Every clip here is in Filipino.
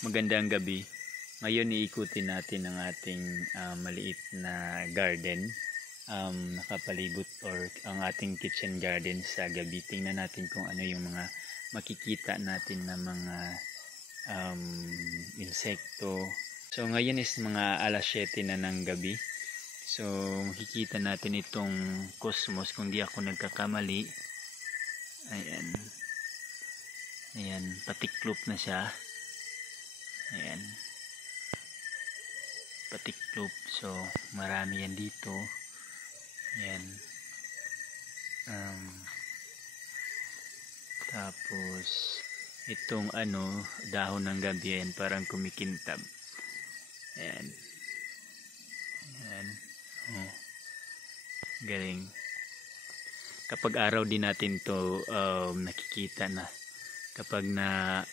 Magandang gabi. Ngayon iikutin natin ang ating maliit na garden, nakapalibot or ang ating kitchen garden sa gabi. Tingnan natin kung ano yung mga makikita natin na mga insekto. So ngayon is mga alas 7 na ng gabi. So makikita natin itong cosmos kung di ako nagkakamali. Ayan. Ayan, patiklop na siya. Ayan, patiklop. So marami yan dito. Ayan. Tapos itong dahon ng gabi, ayan, parang kumikintab. Ayan. Ayan. Oh, galing. Kapag araw din natin to nakikita na. Kapag na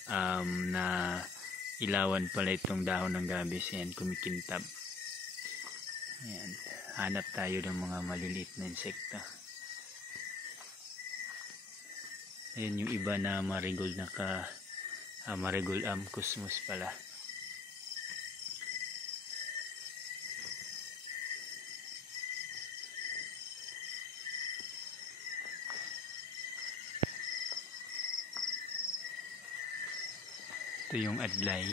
ilawan pala itong dahon ng gabi, yan kumikintab. Ayan. Hanap tayo ng mga maliliit na insekta. Ayan yung iba na marigold na marigold cosmos pala. Ito yung adlay.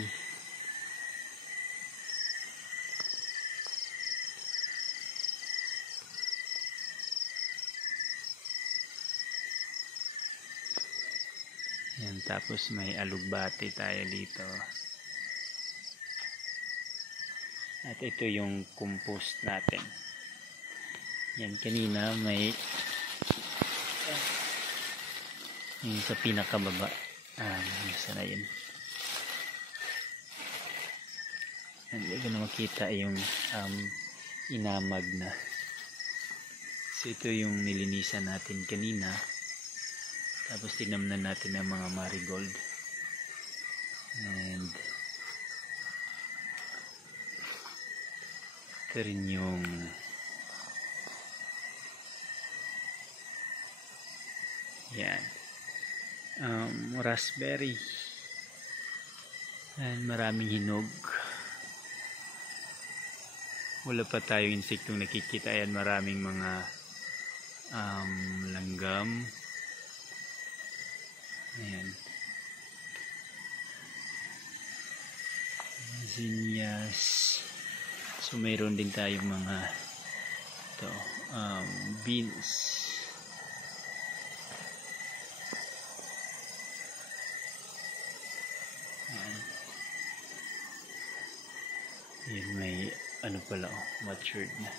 Yan, tapos may alugbati tayo dito. At ito yung compost natin. Yan, kanina may yung sa pinakababa. Nasa na yun. Hindi ko na makita yung inamag na. So ito yung nilinisan natin kanina. Tapos tinamnan natin ang mga marigold. And ito rin yung yan, raspberry. And maraming hinog. Wala pa tayo insektong nakikita. Ayan, maraming mga langgam. Ayan. Zinnias. So mayroon din tayong mga beans. Ayan. Ayan, may pala, matured na.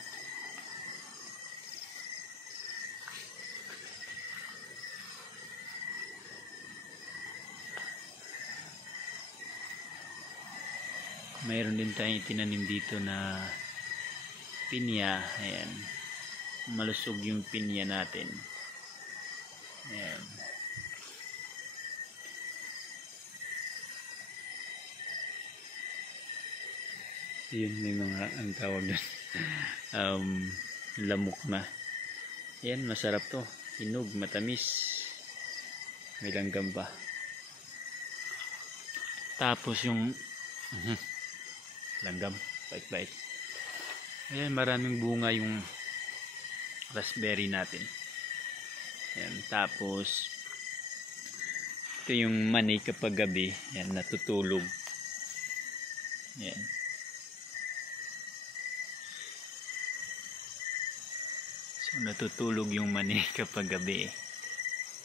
Mayroon din tayong tinanim dito na pinya. Ayan, malusog yung pinya natin. Ayan. Yun, may mga ang tawag doon lamok na. Yan, masarap to, hinog, matamis, may langgam pa. Tapos yung langgam, bait-bait. Ayan, maraming bunga yung raspberry natin. Ayan, tapos ito yung mani kapag gabi, yan, natutulog. Yan. So natutulog yung mani kapag gabi.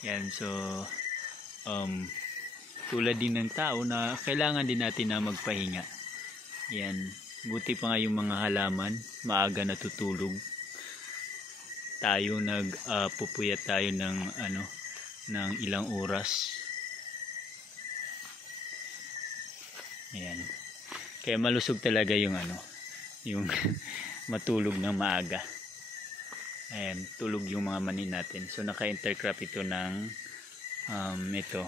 Yan, so tulad din ng tao na kailangan din natin na magpahinga. Yan, buti pa nga yung mga halaman maaga natutulog. Tayo pupuyat tayo ng ng ilang oras. Ayan. Kaya malusog talaga yung yung matulog ng maaga. Ayan, tulog yung mga mani natin. So naka-intercrop ito ng ito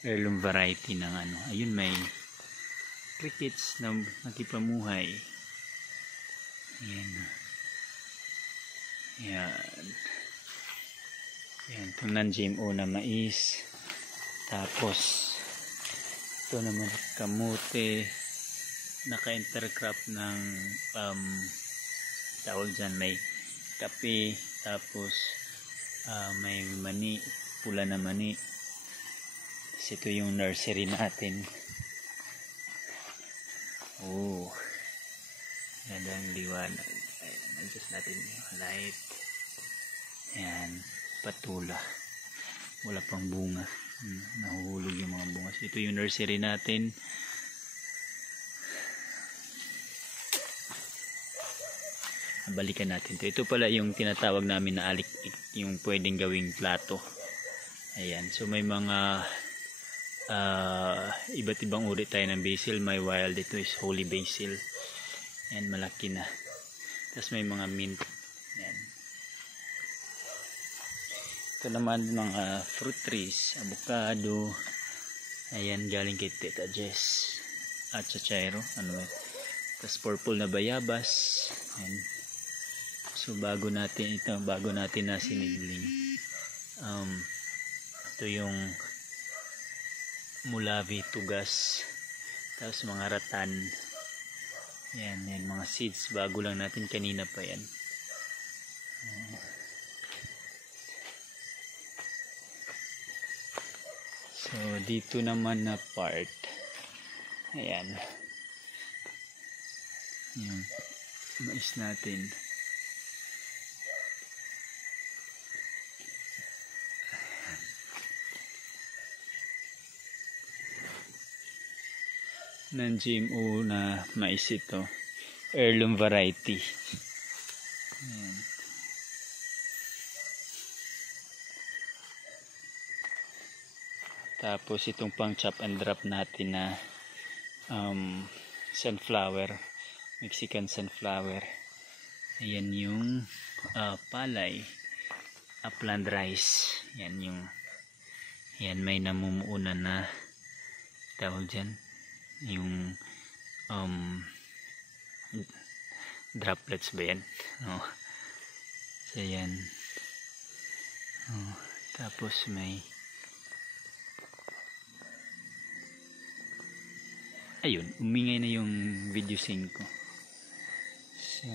heirloom variety ng ayun, may crickets na nakipamuhay. Ayan. Ayan. Ayan, itong non-GMO na mais. Tapos Ito naman kamote, naka-intercrop ng tawag dyan, may kape, tapos may mani, pula na mani. Tapos ito yung nursery natin. Oh, gandang liwanag. Ayan, adjust natin yung light. Ayan, patula, wala pang bunga. Nahuhulog yung mga bunga. So, ito yung nursery natin. Balikan natin ito. Ito pala yung tinatawag namin na alikik, yung pwedeng gawing plato. Ayan, so may mga iba't ibang uri tayo ng basil. May wild, ito is holy basil. Ayan, malaki na. Tapos may mga mint. Ayan. Ito naman mga fruit trees, avocado. Ayan, galing kay Tita Jess at Chachairo. Tapos purple na bayabas. Ayan. So bago natin na sinidling. Ito yung mulavi, tugas. Tapos mga ratan. Ayan, yan mga seeds. Bago lang natin, kanina pa yan. So dito naman na part, ayan, yung mais natin. Ng GMO na mais ito, heirloom variety. Ayan. Tapos itong pang chop and drop natin na sunflower, Mexican sunflower. Ayan yung palay, upland rice. Yan yung, yan may namumuuna na tawag dyan, yung droplets ba yan? Oh. So yan. Oh. Tapos may, ayun, umingay na yung video sync ko. So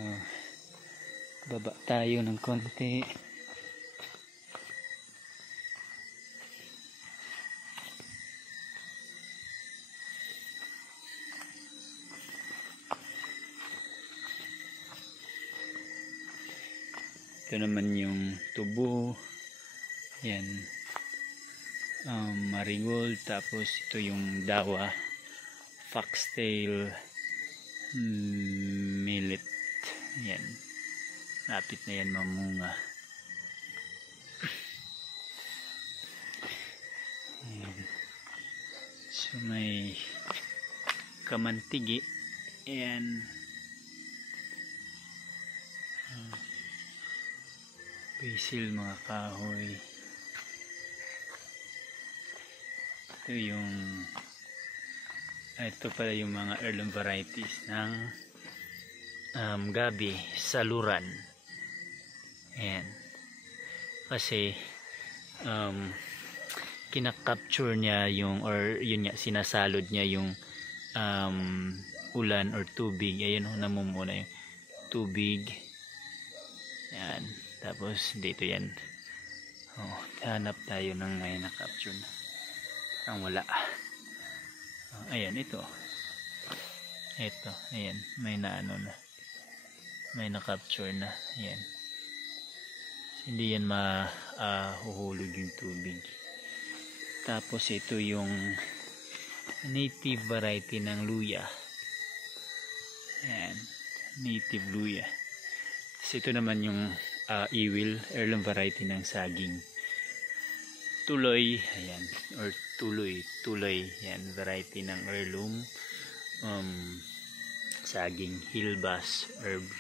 baba tayo ng konti. Ito naman yung tubo. Yan, marigold. Tapos ito yung dawa, foxtail, millet. Yan, lapit na yan mamunga. Yan. So may kamantigi. Ayan, basil, mga kahoy. Ito yung ito pala yung mga heirloom varieties ng gabi, saluran. Ayan, kasi kinakapture niya yung, or yun nga, sinasalod niya yung ulan or tubig. Ayan, namumuna yung tubig. Ayan, tapos dito yan. Oh, hanap tayo ng may na-capture na. Parang wala. Oh, ayan, ito. Ito, ayan, may naano na. May na-capture na. Ayan. So, hindi yan mahuhulog yung tubig. Tapos ito yung native variety ng luya. Ayan, native luya. Tapos ito naman yung iwil, heirloom variety ng saging. Tuloy, ayan, or tuloy, yan, variety ng heirloom saging, hilbas, herbs.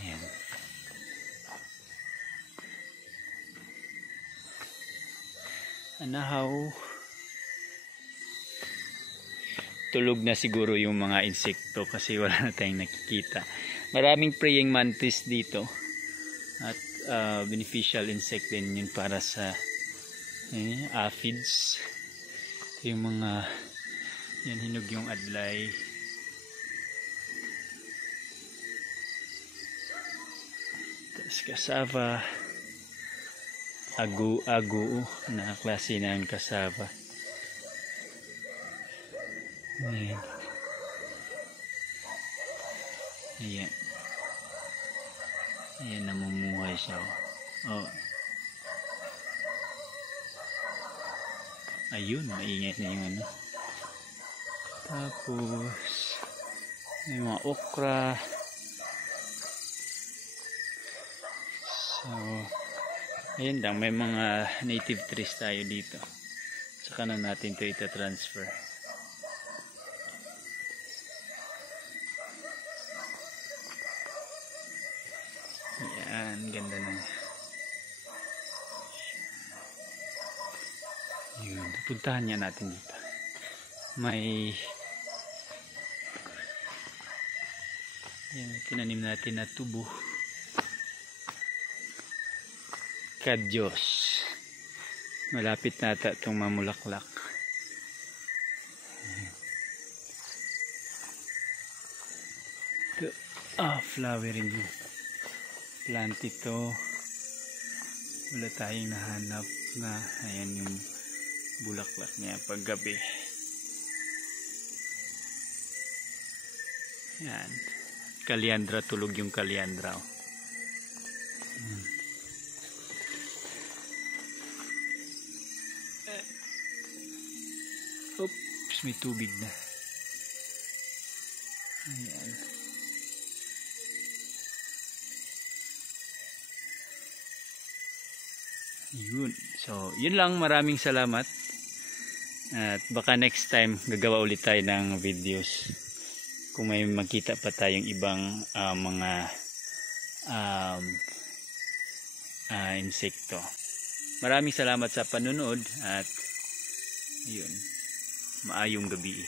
Ayan. Anahaw. Tulog na siguro yung mga insekto kasi wala na tayong nakikita. Maraming praying mantis dito at beneficial insect din yun para sa aphids. Ito yung mga, yan, hinog yung adlay. Tapos cassava, agu na klase ng cassava. Ayan. Ayan. Ayan, namumuhay siya. Oh. Ayun, maingay na yung ano. Tapos may mga okra. So ayun lang, may mga native trees tayo dito. Saka na natin ito ita-transfer. Yan, ganda na. Yun, puntahan niya natin dito. May yan, tinanim natin na tubo. Kadyos. Malapit na ata itong mamulaklak. Ito, flowering plant ito. Wala tayong nahanap na ayan yung bulaklak niya pag gabi. Yan. Kaliandra, tulog yung kaliandra. Oops, may tubig na. Ayan. Yun. So, yun lang. Maraming salamat. At baka next time gagawa ulit tayo ng videos. Kung may makita pa tayong ibang mga insekto. Maraming salamat sa panonood at yun. Maayong gabi.